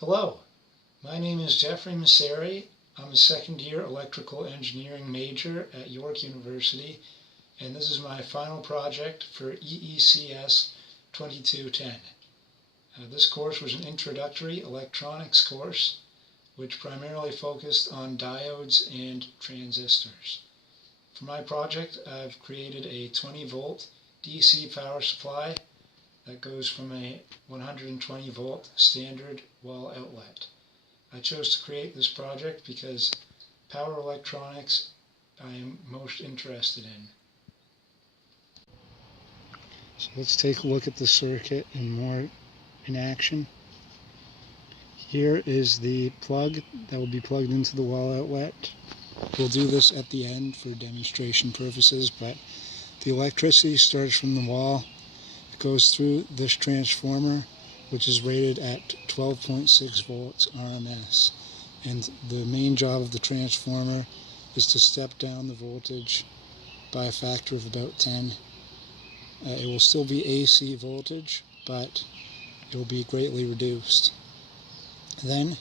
Hello, my name is Jeffrey Masseri. I'm a second-year electrical engineering major at York University, and this is my final project for EECS2210. This course was an introductory electronics course, which primarily focused on diodes and transistors. For my project, I've created a 20-volt DC power supply that goes from a 120-volt standard wall outlet. I chose to create this project because power electronics I am most interested in. So let's take a look at the circuit in action. Here is the plug that will be plugged into the wall outlet. We'll do this at the end for demonstration purposes, but the electricity starts from the wall. It goes through this transformer, which is rated at 12.6 volts RMS. And the main job of the transformer is to step down the voltage by a factor of about 10. It will still be AC voltage, but it will be greatly reduced. Then,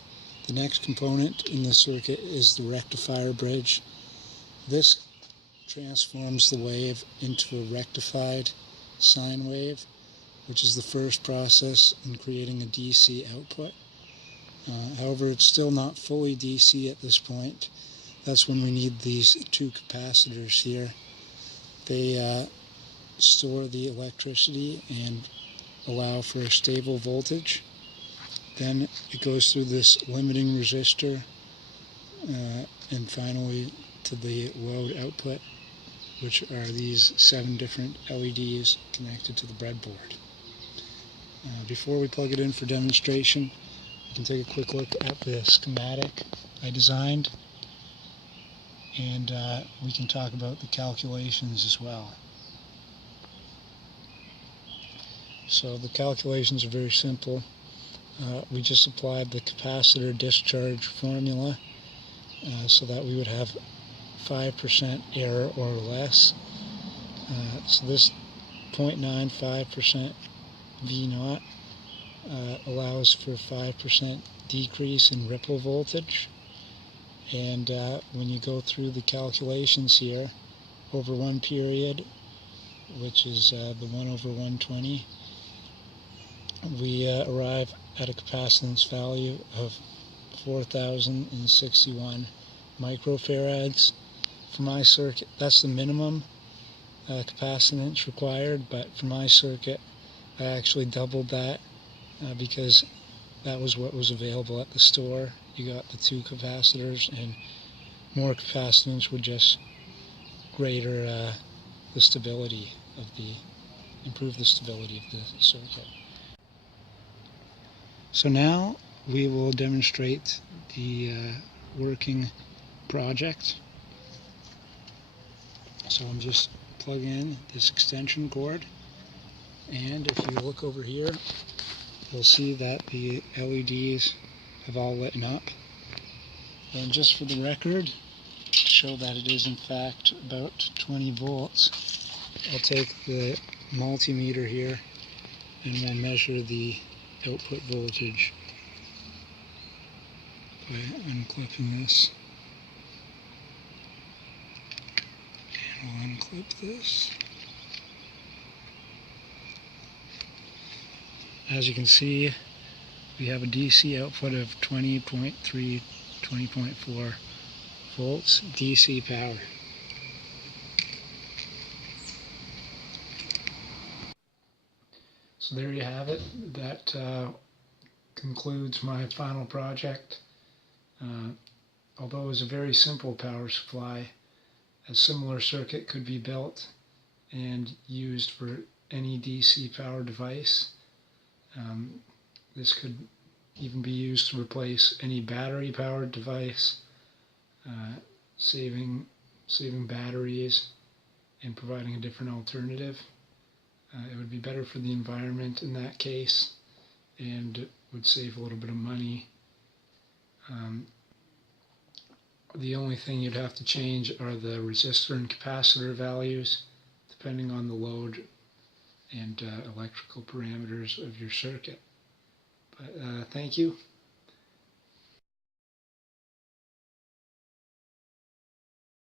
the next component in the circuit is the rectifier bridge. This transforms the wave into a rectified sine wave, which is the first process in creating a DC output. However, it's still not fully DC at this point. That's when we need these two capacitors here. They store the electricity and allow for a stable voltage. Then it goes through this limiting resistor and finally to the load output, which are these 7 different LEDs connected to the breadboard. Before we plug it in for demonstration, we can take a quick look at the schematic I designed, and we can talk about the calculations as well. So the calculations are very simple. We just applied the capacitor discharge formula so that we would have 5% error or less. So this 0.95% V0 allows for 5% decrease in ripple voltage. And when you go through the calculations here, over one period, which is the 1 over 120, we arrive at a capacitance value of 4,061 microfarads. For my circuit, that's the minimum capacitance required, but for my circuit, I actually doubled that because that was what was available at the store. You got the 2 capacitors, and more capacitance would just improve the stability of the circuit. So now we will demonstrate the working project. So I'm just plugging in this extension cord, and if you look over here, you'll see that the LEDs have all lit up. And just for the record, to show that it is in fact about 20 volts, I'll take the multimeter here and we'll measure the output voltage by unclipping this. And we'll unclip this. As you can see, we have a DC output of 20.3, 20.4 volts DC power. So there you have it. That concludes my final project. Although it was a very simple power supply, a similar circuit could be built and used for any DC power device. This could even be used to replace any battery-powered device, saving batteries and providing a different alternative. It would be better for the environment in that case, and would save a little bit of money. The only thing you'd have to change are the resistor and capacitor values, depending on the load and electrical parameters of your circuit. But thank you.